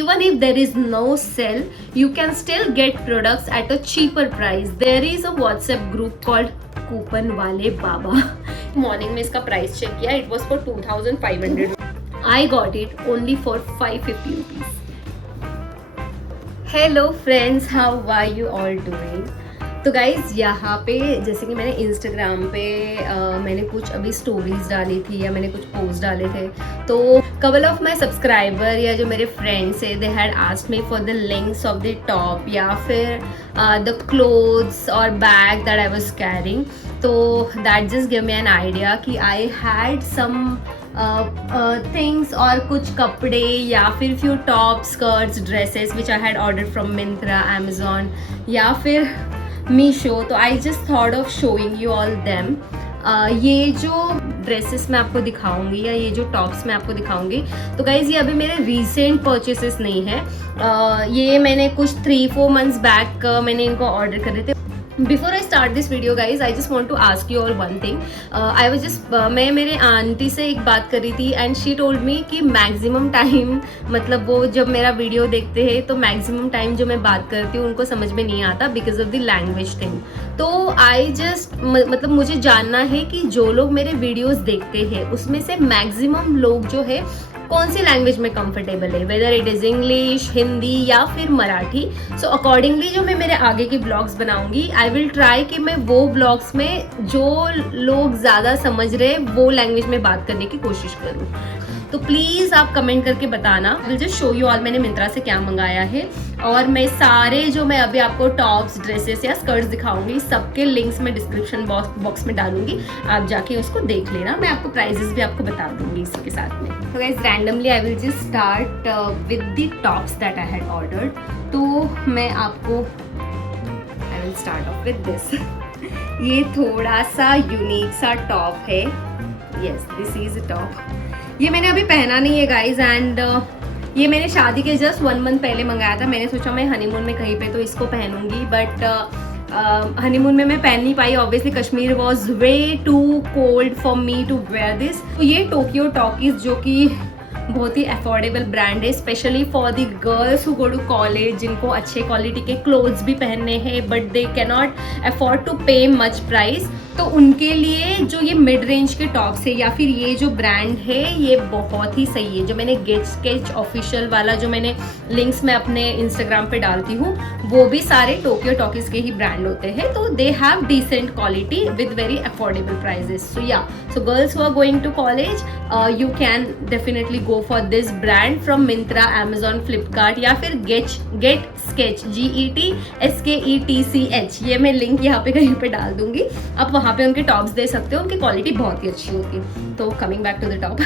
even if there is no sale, you can still get products at a cheaper price. There is a WhatsApp group called coupon वाले बाबा. Morning में इसका price check किया, it was for 2500. I got it only for 550 rupees. Hello friends, how are you all doing? तो guys यहाँ पे जैसे कि मैंने इंस्टाग्राम पे मैंने कुछ अभी स्टोरीज डाली थी या मैंने कुछ पोस्ट डाले थे, तो कपल ऑफ माई सब्सक्राइबर या जो मेरे फ्रेंड्स है, they had asked me for the links of the top या फिर द क्लोथ्स और bag that I was carrying. तो that just give me an idea कि आई हैड सम थिंग्स और कुछ कपड़े या फिर few top skirts dresses which I had order from Myntra, Amazon या फिर मीशो. तो I just thought of showing you all them. ये जो ड्रेसेस मैं आपको दिखाऊंगी या ये जो टॉप्स मैं आपको दिखाऊंगी, तो गाइज़ ये अभी मेरे रीसेंट परचेसेस नहीं है. ये मैंने कुछ 3-4 मंथ्स बैक मैंने इनको ऑर्डर करे थे. Before I start this video guys, I just want to ask you all one thing. I was just मैं मेरे आंटी से एक बात करी थी एंड शी टोल्ड मी कि मैक्सिमम टाइम, मतलब वो जब मेरा वीडियो देखते हैं तो मैक्सिमम टाइम जो मैं बात करती हूँ उनको समझ में नहीं आता because of the language thing. तो आई जस्ट मतलब मुझे जानना है कि जो लोग मेरे वीडियोस देखते हैं उसमें से मैक्सिमम लोग जो है कौन सी लैंग्वेज में कंफर्टेबल है, whether it is English, Hindi या फिर मराठी. सो अकॉर्डिंगली जो मैं मेरे आगे की ब्लॉग्स बनाऊंगी, आई विल ट्राई कि मैं वो ब्लॉग्स में जो लोग ज़्यादा समझ रहे वो लैंग्वेज में बात करने की कोशिश करूँ. तो प्लीज़ आप कमेंट करके बताना. Will just show you all मैंने मिंत्रा से क्या मंगाया है, और मैं सारे जो मैं अभी आपको टॉप्स, ड्रेसेस या स्कर्ट्स दिखाऊंगी सबके लिंक्स मैं डिस्क्रिप्शन बॉक्स में डालूंगी. आप जाके उसको देख लेना. मैं आपको प्राइजेस भी आपको बता दूंगी इसी के साथ में. तो guys randomly I will just start with the tops that I had ordered. तो मैं आपको I will start of with this. ये थोड़ा सा यूनिक सा टॉप है. Yes, this is a top. ये मैंने अभी पहना नहीं है गाइज, एंड ये मैंने शादी के जस्ट 1 मंथ पहले मंगाया था. मैंने सोचा मैं हनीमून में कहीं पे तो इसको पहनूंगी, बट हनीमून में मैं पहन नहीं पाई. Obviously Kashmir was way too cold for me to wear this. तो ये टोक्यो टॉकीज जो कि बहुत ही अफोर्डेबल ब्रांड है, specially for the girls who go to college, जिनको अच्छे क्वालिटी के क्लोथ्स भी पहनने हैं but they can not afford to pay much price. तो उनके लिए जो ये मिड रेंज के टॉप्स है या फिर ये जो ब्रांड है ये बहुत ही सही है. जो मैंने गेट स्केच ऑफिशियल वाला जो मैंने लिंक्स में अपने इंस्टाग्राम पे डालती हूँ वो भी सारे टोक्यो टॉकीज के ही ब्रांड होते हैं. तो they have decent quality with very affordable prices. So ya, so girls who are going to college you can definitely go for this brand from Myntra, Amazon, Flipkart या फिर गेट स्केच, GETSKETCH. ये मैं link यहाँ पे कहीं पे डाल दूंगी. आप वहाँ पे उनके टॉप्स दे सकते हो, उनकी क्वालिटी बहुत ही अच्छी होती है. तो coming back to the top.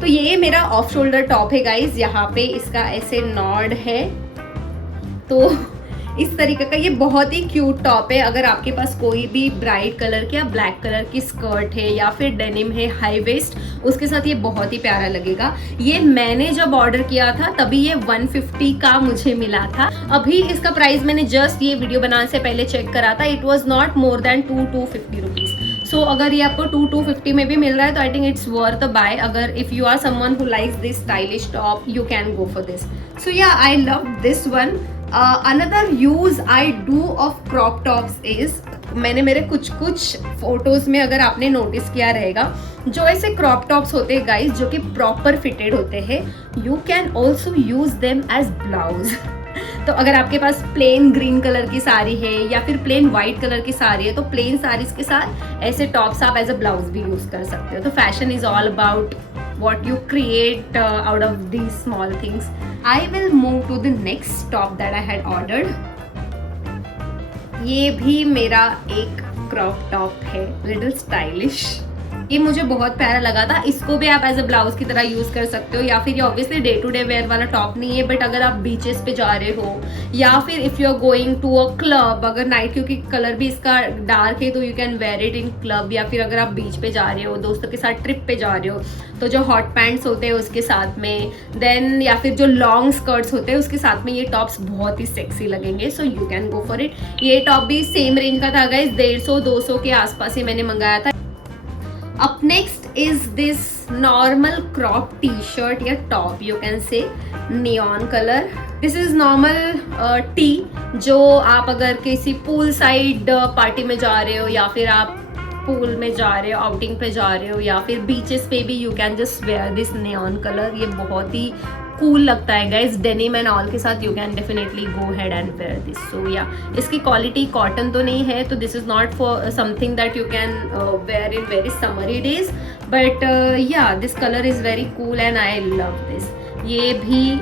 तो ये मेरा ऑफ शोल्डर टॉप है गाइज. यहाँ पे इसका ऐसे नॉड है, तो इस तरीके का ये बहुत ही क्यूट टॉप है. अगर आपके पास कोई भी ब्राइट कलर की या ब्लैक कलर की स्कर्ट है या फिर डेनिम है हाई वेस्ट, उसके साथ ये बहुत ही प्यारा लगेगा. ये मैंने जब ऑर्डर किया था तभी ये 150 का मुझे मिला था. अभी इसका प्राइस मैंने जस्ट ये वीडियो बनाने से पहले चेक करा था. It was not more than 250 rupees. So अगर ये आपको 250 में भी मिल रहा है तो I think it's worth a buy. अगर if you are someone who likes this stylish top you can go for this. So ya, I love this one. Another use I do of crop tops is, मैंने मेरे कुछ photos में अगर आपने notice किया रहेगा, जो ऐसे क्रॉप टॉप्स होते हैं गाइज जो कि प्रॉपर फिटेड होते हैं, you can also use them as blouse. तो अगर आपके पास प्लेन ग्रीन कलर की साड़ी है या फिर प्लेन व्हाइट कलर की साड़ी है, तो प्लेन साड़ीज के साथ ऐसे टॉप्स आप एज अ ब्लाउज भी यूज कर सकते हो. तो fashion is all about what you create out of these small things. I will move to the next top that I had ordered. ये भी मेरा एक क्रॉप टॉप है, लिटिल स्टाइलिश. ये मुझे बहुत प्यारा लगा था. इसको भी आप एज अ ब्लाउज की तरह यूज कर सकते हो, या फिर ये obviously day to day wear वाला टॉप नहीं है, बट अगर आप बीचेस पे जा रहे हो या फिर if you are going to a club, अगर नाइट, क्योंकि कलर भी इसका डार्क है, तो you can wear it in club, या फिर अगर आप बीच पे जा रहे हो, दोस्तों के साथ ट्रिप पे जा रहे हो, तो जो हॉट पैंट्स होते हैं उसके साथ में, देन या फिर जो लॉन्ग स्कर्ट्स होते हैं उसके साथ में ये टॉप्स बहुत ही सेक्सी लगेंगे. So you can go for it. ये टॉप भी सेम रेंज का था गाइस, 150-200 के आसपास ही मैंने मंगाया था. Up next is this normal crop T shirt या top, you can say neon colour. This is normal T, जो आप अगर किसी पूल साइड पार्टी में जा रहे हो या फिर आप पूल में जा रहे हो, आउटिंग पे जा रहे हो या फिर बीचेस पे भी, you can just wear this neon colour. ये बहुत ही कूल लगता है गाइज, डेनिम एंड ऑल के साथ you can definitely go head and wear this. So ya इसकी क्वालिटी कॉटन तो नहीं है, तो this is not for something that you can wear in very summery days, but या this colour is very cool and I love this. ये भी,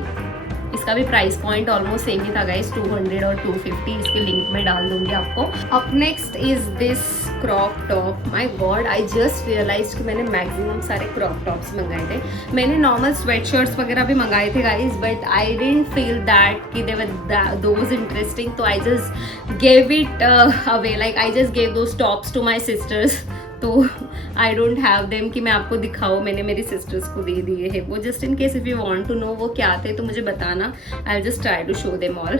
इसका भी प्राइस पॉइंट ऑलमोस्ट सेम ही था गाइस, 200 और 250, इसके लिंक में डाल दूंगी आपको। Up next is this crop top. My god, I just realise कि मैंने मैक्सिमम सारे क्रॉप टॉप्स मंगाए थे। मैंने नॉर्मल स्वेट शर्ट्स वगैरह भी मंगाए थे guys, but I didn't feel that कि दे वर दोज इंटरेस्टिंग, तो I just gave it away, like I just gave those tops to my sisters. तो आई डोंट हैव देम कि मैं आपको दिखाऊँ, मैंने मेरी सिस्टर्स को दे दिए हैं वो, just in case if you want to know वो क्या थे तो मुझे बताना, I just try to show them all.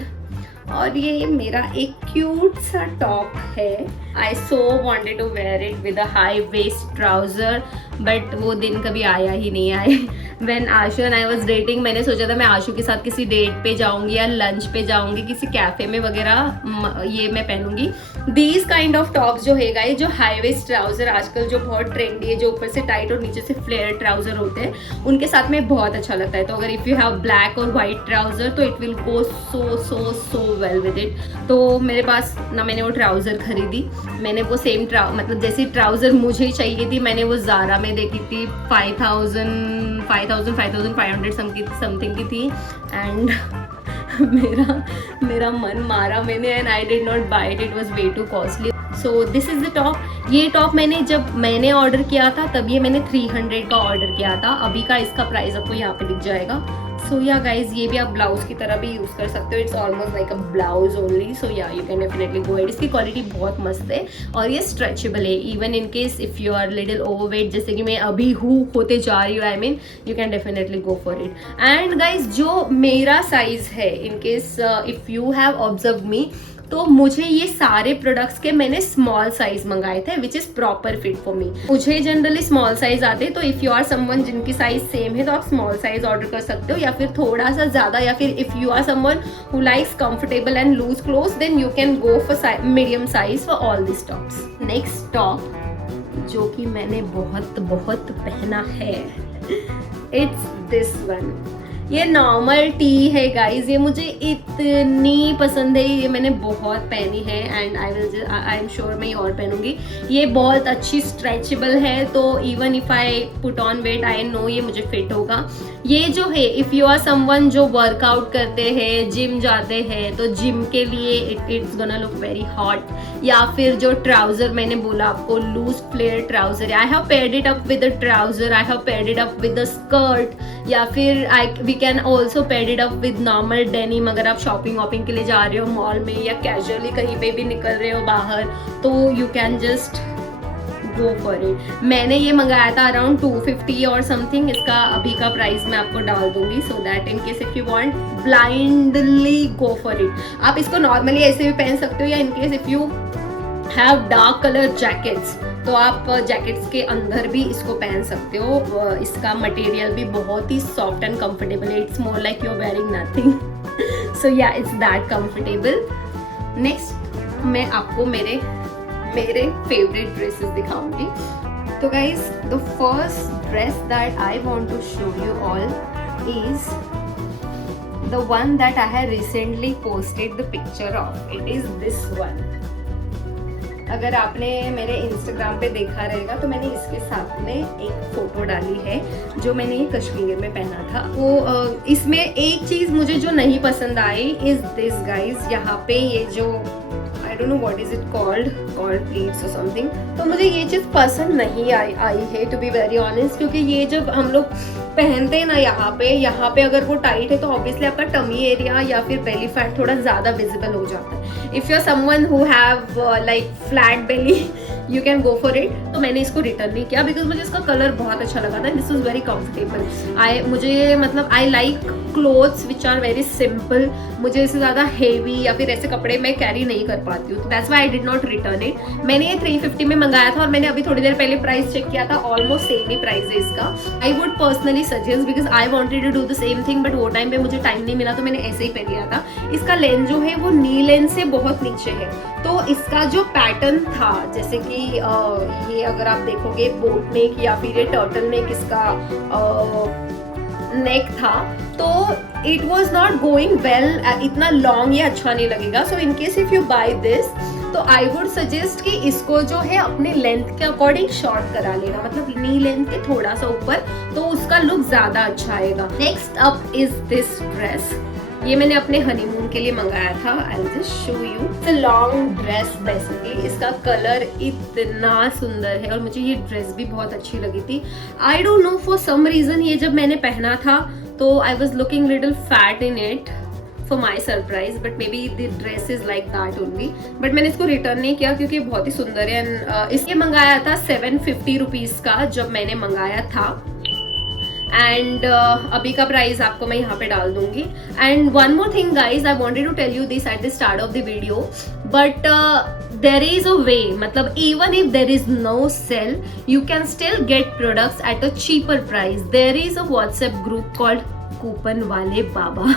और ये मेरा एक क्यूट सा टॉप है, I so wanted to wear it with a high waist trouser, but वो दिन कभी आया ही नहीं आए। When Ashu and I was dating, मैंने सोचा था मैं आशु के साथ किसी डेट पे जाऊंगी या लंच पे जाऊंगी, किसी कैफे में वगैरह, ये मैं पहनूंगी। दीज काइंड ऑफ टॉप्स जो है गाइस, जो हाई वेस्ट ट्राउज़र आजकल जो बहुत ट्रेंडी है, जो ऊपर से टाइट और नीचे से फ्लेयर ट्राउज़र होते हैं, उनके साथ में बहुत अच्छा लगता है। तो अगर इफ़ यू हैव ब्लैक और वाइट ट्राउज़र तो it will go so so so well with it. तो मेरे पास ना मैंने वो ट्राउज़र खरीदी, मैंने वो सेम मतलब जैसी ट्राउज़र मुझे चाहिए थी, मैंने वो ज़ारा में देखी थी, 5,500 समथिंग की थी, एंड मेरा मन मारा मैंने, and I did not buy it, it was way too costly. So this is the top. ये टॉप जब मैंने ऑर्डर किया था तब ये मैंने 300 का ऑर्डर किया था, अभी का इसका प्राइस आपको यहाँ पे दिख जाएगा। सो या गाइज, ये भी आप ब्लाउज की तरह भी यूज कर सकते हो, it's almost like a blouse only. So yeah you can definitely go it. इसकी क्वालिटी बहुत मस्त है और ये स्ट्रेचेबल है, even in case if you are little overweight, जैसे कि मैं अभी होते जा रही हूँ, I mean you can definitely go for it. And guys, जो मेरा साइज है, in case if you have observe me, तो मुझे ये सारे प्रोडक्ट्स के मैंने स्मॉल साइज मंगाए थे, which is proper fit for me. मुझे जनरली स्मॉल साइज आते हैं, तो इफ यू आर समवन जिनकी साइज सेम है तो आप स्मॉल साइज ऑर्डर कर सकते हो, या फिर थोड़ा सा ज्यादा, या फिर if you are someone who likes comfortable and loose cloth, then you can go for medium size for all this tops. Next top जो कि मैंने बहुत पहना है, इट्स दिस वन। ये नॉर्मल टी है गाइज, ये मुझे इतनी पसंद है, ये मैंने बहुत पहनी है, एंड आई एम श्योर मैं ये और पहनूंगी। ये बहुत अच्छी स्ट्रेचेबल है, तो even if I put on weight, I know ये मुझे फिट होगा। ये जो है, इफ यू आर समवन जो वर्कआउट करते हैं, जिम जाते हैं, तो जिम के लिए it's gonna look very hot. या फिर जो ट्राउजर मैंने बोला आपको, loose flare trouser, I have paired it up with a trouser, I have paired it up with a skirt, या फिर we can also pair it up with normal denim. अगर आप शॉपिंग वॉपिंग के लिए जा रहे हो मॉल में, या कैजुअली कहीं पे भी निकल रहे हो बाहर, तो you can just go for it. मैंने ये मंगाया था अराउंड 250 और समथिंग, इसका अभी का प्राइस मैं आपको डाल दूंगी, so that in case if you want blindly go for it. आप इसको नॉर्मली ऐसे भी पहन सकते हो, या in case if you have dark colour jackets, तो आप जैकेट्स के अंदर भी इसको पहन सकते हो। इसका मटेरियल भी बहुत ही सॉफ्ट एंड कंफर्टेबल है, it's more like you are wearing nothing. So yeah, it's that comfortable. Next मैं आपको मेरे फेवरेट ड्रेसेस दिखाऊंगी। तो guys, the first dress that I want to show you all is the one that I have recently posted the picture of. It is this one. अगर आपने मेरे Instagram पे देखा रहेगा तो मैंने इसके साथ में एक फोटो डाली है, जो मैंने ये कश्मीर में पहना था। वो इसमें एक चीज़ मुझे जो नहीं पसंद आई इज दिस गाइज, यहाँ पे ये जो आई don't know what is it called pleats और समथिंग, तो मुझे ये चीज़ पसंद नहीं आई है, टू बी वेरी ऑनेस्ट। क्योंकि ये जब हम लोग पहनते हैं ना, यहाँ पे अगर वो टाइट है तो ऑब्वियसली आपका टमी एरिया या फिर बेली फैट थोड़ा ज़्यादा विजिबल हो जाता है। If you are someone who have like flat belly you can go for it. तो मैंने इसको रिटर्न नहीं किया बिकॉज मुझे इसका कलर बहुत अच्छा लगा था। This is very comfortable. मुझे मतलब I like clothes which are very simple. मुझे इससे ज़्यादा हेवी या फिर ऐसे कपड़े मैं कैरी नहीं कर पाती हूँ, तो that's why I did not return it. मैंने ये 350 में मंगाया था और मैंने अभी थोड़ी देर पहले प्राइस चेक किया था, ऑलमोस्ट सेम ही प्राइस है इसका। I would personally suggest because I wanted to do the same thing, but वो टाइम पे मुझे टाइम नहीं मिला तो मैंने ऐसे ही पहन लिया था। इसका लेंथ जो है वो नी लेंथ से बहुत नीचे है, तो इसका जो पैटर्न था जैसे कि ये अगर आप देखोगे बोट नेक या फिर ये टर्टल नेक इसका नेक था, तो it was not going well. इतना लॉन्ग ये अच्छा नहीं लगेगा। So in case if you buy this तो आई वुड सजेस्ट कि इसको जो है अपने लेंथ के अकॉर्डिंग शॉर्ट करा लेना, मतलब नी लेंथ के थोड़ा सा ऊपर, तो उसका लुक ज्यादा अच्छा आएगा। Next up is this dress. ये मैंने अपने हनीमून के लिए मंगाया था। आई will just show you. It's a long dress basically. इसका कलर इतना सुंदर है और मुझे ये ड्रेस भी बहुत अच्छी लगी थी। I don't know for some reason ये जब मैंने पहना था तो I was looking little fat in it for my surprise, but maybe the dress is like that only. But मैंने इसको रिटर्न नहीं किया क्योंकि बहुत ही सुंदर है। एंड इसके मंगाया था 750 रुपीज का जब मैंने मंगाया था। एंड अभी का प्राइस आपको मैं यहाँ पे डाल दूंगी। And one more thing guys, I wanted to tell you this at the start of the video, but there is a way, मतलब even if there is no sale you can still get products at a cheaper price. There is a WhatsApp group called coupon वाले बाबा।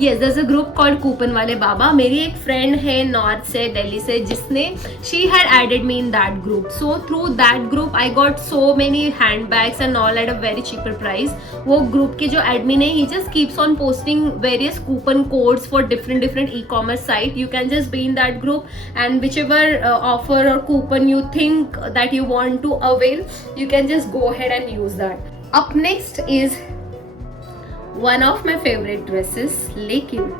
Yes, there is a group called coupon वाले बाबा। मेरी एक friend है north से, दिल्ली से, जिसने she had added me in that group. So through that group I got so many hand bags and all at a very cheaper price. वो group के जो एडमिन है, he just keeps on posting various coupon codes for different e-commerce site. You can just be in that group and whichever offer or coupon you think that you want to avail, you can just go ahead and use that. Up next is one of my favourite dresses, लेकिन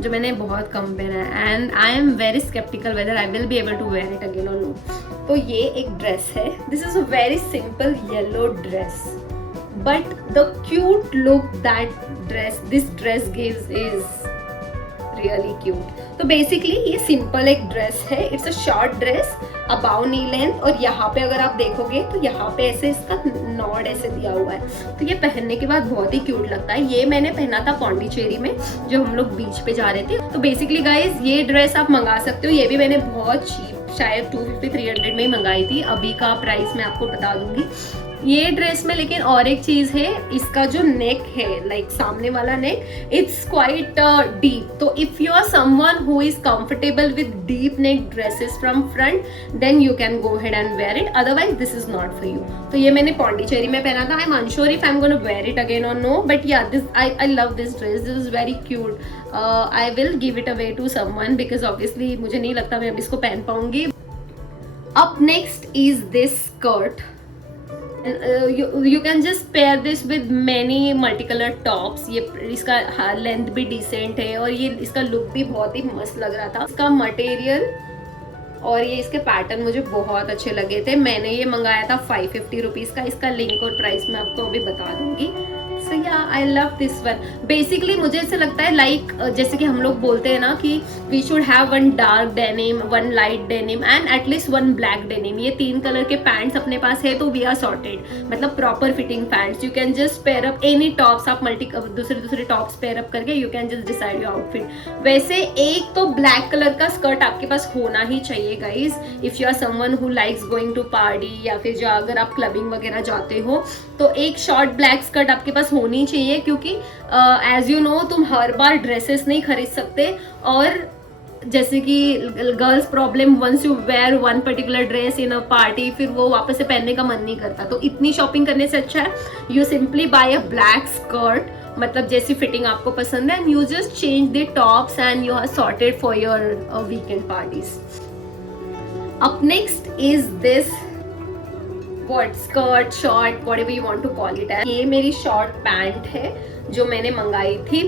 जो मैंने बहुत कम पहना है and I am very sceptical whether I will be able to wear it again और no. तो ये एक ड्रेस है. This is a very simple yellow dress, but the cute look that this dress gives is really cute. तो basically ये simple एक dress है. It's a short dress about knee length, और यहाँ पे अगर आप देखोगे तो यहाँ पे ऐसे इसका नॉड ऐसे दिया हुआ है. तो ये पहनने के बाद बहुत ही क्यूट लगता है. ये मैंने पहना था पौंडीचेरी में जब हम लोग बीच पे जा रहे थे. तो बेसिकली गाइज ये ड्रेस आप मंगा सकते हो. ये भी मैंने बहुत चीप, शायद 250-300 में ही मंगाई थी. अभी का प्राइस मैं आपको बता दूंगी ये ड्रेस में. लेकिन और एक चीज है, इसका जो नेक है, लाइक सामने वाला नेक, इट्स क्वाइट डीप. तो if you are someone who is comfortable with deep neck dresses from front, then you can go head and wear it. Otherwise this is not for you. तो ये मैंने पौंडीचेरी में पहना था. I am unsure if I am gonna wear it again और no, but या this I love this dress. This is very cute. I will give it away to someone because obviously मुझे नहीं लगता मैं अब इसको पहन पाऊंगी. Up next is this skirt. You can just pair this with many multicolored tops. ये इसका लेंथ भी डिसेंट है और ये इसका लुक भी बहुत ही मस्त लग रहा था. इसका मटेरियल और ये इसके पैटर्न मुझे बहुत अच्छे लगे थे. मैंने ये मंगाया था 550 रुपीज़ का. इसका लिंक और प्राइस मैं आपको अभी बता दूंगी. सो ya I love this one. Basically मुझे ऐसे लगता है लाइक जैसे कि हम लोग बोलते हैं ना कि we should have one dark denim, one light denim and at least one black denim. ये 3 कलर के पैंट्स अपने पास है तो वी आर सॉर्टेड. मतलब proper fitting pants. You can just pair up any tops. आप दूसरे टॉप्स पेयर अप करके you can just decide your outfit. वैसे एक तो ब्लैक कलर का स्कर्ट आपके पास होना ही चाहिए guys, if you are someone who likes going to party, या फिर जो अगर आप क्लबिंग वगैरह जाते हो तो एक शॉर्ट ब्लैक स्कर्ट आपके पास होनी चाहिए. क्योंकि एज यू नो तुम हर बार ड्रेसेस नहीं खरीद सकते. और जैसे कि girls problem, once you wear one particular dress in a party, फिर वो वापस से पहनने का मन नहीं करता. तो इतनी शॉपिंग करने से अच्छा है you simply buy a black skirt, मतलब जैसी फिटिंग आपको पसंद है, and you just change the tops and you are sorted for your weekend parties. Up next is this skirt, short, whatever you want to call it. ये मेरी short pant है जो मैंने मंगाई थी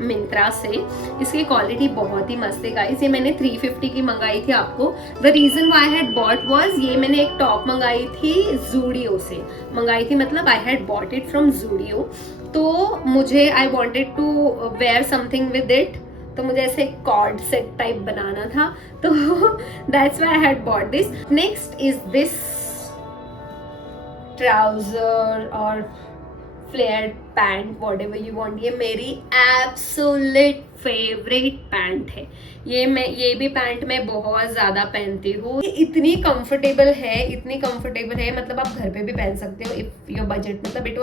मिंत्रा से. इसकी क्वालिटी बहुत ही मस्त है गाइस. ये मैंने 350 की मंगाई थी. आपको the reason why I had bought was, ये मैंने एक टॉप मंगाई थी ज़ूडियो से मंगाई थी, मतलब I had bought it from Zudio. तो मुझे I wanted to wear something with it, तो मुझे ऐसे कॉर्ड सेट टाइप बनाना था, तो that's why I had bought this. Next is this trouser और flare pant, whatever you want. ये मेरी एब्सोल्यूट फेवरेट पैंट है। ये भी पैंट मैं बहुत ज़्यादा पहनती हूँ। इतनी कंफर्टेबल है, इतनी कंफर्टेबल है, मतलब आप घर पे भी पहन सकते हो इफ़ योर बजट, मतलब इट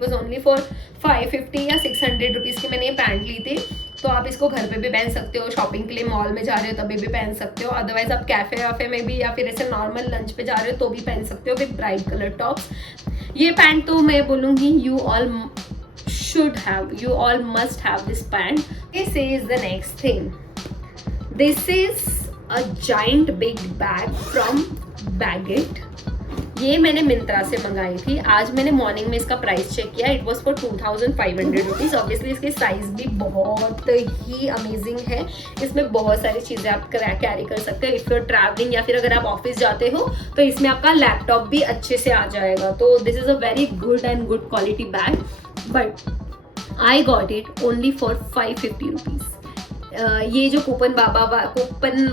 वाज ओनली फॉर 550 या 600 रुपीज़ की मैंने ये पैंट ली थी। तो आप इसको घर पे भी पहन सकते हो, शॉपिंग के लिए मॉल में जा रहे हो तभी भी पहन सकते हो, अदरवाइज आप कैफे वाफे में भी या फिर ऐसे नॉर्मल लंच पे जा रहे हो तो भी पहन सकते हो विद ब्राइट कलर टॉप्स। ये पैंट तो मैं बोलूँगी you all should have, you all must have this pant. This is the next thing. This is a giant big bag from Baggett. ये मैंने मिंत्रा से मंगाई थी। आज मैंने मॉर्निंग में इसका प्राइस चेक किया, it was for 2500 rupees. Obviously इसकी साइज भी बहुत ही अमेजिंग है, इसमें बहुत सारी चीज़ें आप कैरी कर सकते हो इफ़ यू आर ट्रैवलिंग, या फिर अगर आप ऑफिस जाते हो तो इसमें आपका लैपटॉप भी अच्छे से आ जाएगा। तो this is a very good and good quality bag, but I got it only for 550 rupees. ये जो कूपन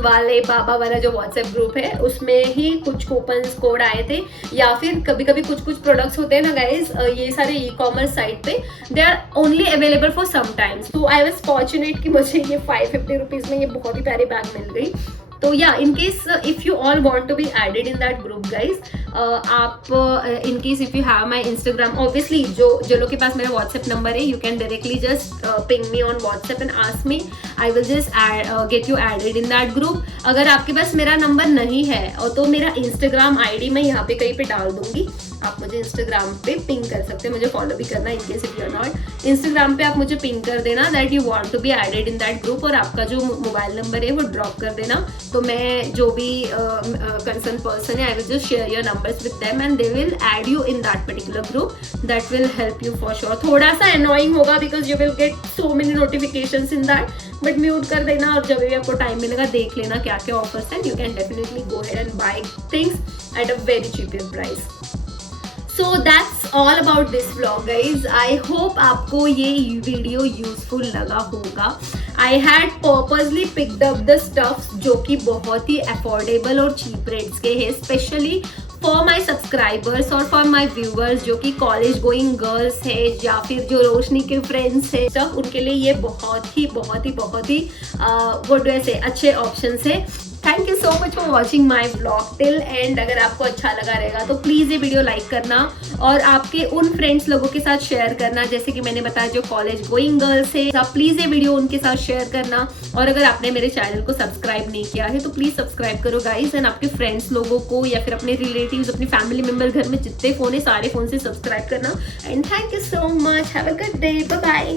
वाले बाबा वाला जो व्हाट्सएप ग्रुप है उसमें ही कुछ कूपन कोड आए थे, या फिर कभी कभी कुछ प्रोडक्ट्स होते हैं ना गाइज, ये सारे ई कॉमर्स साइट पे they are only available for some times. तो आई वाज फॉर्चुनेट कि मुझे ये 550 रुपीज़ में ये बहुत ही प्यारी बैग मिल गई। तो yeah in case if you all want to be added in that group guys, आप in case if you have my Instagram, obviously जो लोग के पास मेरा व्हाट्सएप नंबर है, you can directly just ping me on WhatsApp and ask me, I will just get you added in that group. अगर आपके पास मेरा नंबर नहीं है तो मेरा इंस्टाग्राम आईडी मैं यहाँ पे कहीं पे डाल दूंगी, आप मुझे इंस्टाग्राम पे पिंग कर सकते हैं, मुझे फॉलो भी करना in case if you are not. Instagram पे आप मुझे पिंग कर देना that you want to be added in that group, और आपका जो मोबाइल नंबर है वो ड्रॉप कर देना। तो मैं जो भी कंसर्न पर्सन है, आई will just share your numbers with them and they will add you in that particular group. That will help you for sure. थोड़ा सा एनोइंग होगा because you will get so many notifications in that, but mute कर देना, और जब भी आपको time मिलेगा देख लेना क्या क्या ऑफर्स हैं। You can definitely go ahead and buy things at a very cheaper price. So that's all about this vlog guys. I hope आपको ये वीडियो यूजफुल लगा होगा। I had purposely picked up the stuff जो कि बहुत ही affordable और cheap rates के हैं, स्पेशली फॉर माई सब्सक्राइबर्स और फॉर माई व्यूअर्स जो कि कॉलेज गोइंग गर्ल्स है या फिर जो रोशनी के फ्रेंड्स है, सब उनके लिए ये बहुत ही what do I say, अच्छे ऑप्शंस है। Thank you so much for watching my blog till and. अगर आपको अच्छा लगा रहेगा तो प्लीज़ ये वीडियो लाइक करना और आपके उन फ्रेंड्स लोगों के साथ शेयर करना, जैसे कि मैंने बताया जो कॉलेज गोइंग गर्ल्स है, आप प्लीज़ ये वीडियो उनके साथ शेयर करना। और अगर आपने मेरे चैनल को सब्सक्राइब नहीं किया है तो प्लीज़ सब्सक्राइब करो गाइज, एंड आपके फ्रेंड्स लोगों को या फिर अपने रिलेटिव्स, अपनी फैमिली मेम्बर, घर में जितने फ़ोन है सारे फ़ोन से सब्सक्राइब करना। And thank you so much, have a good day, bye bye.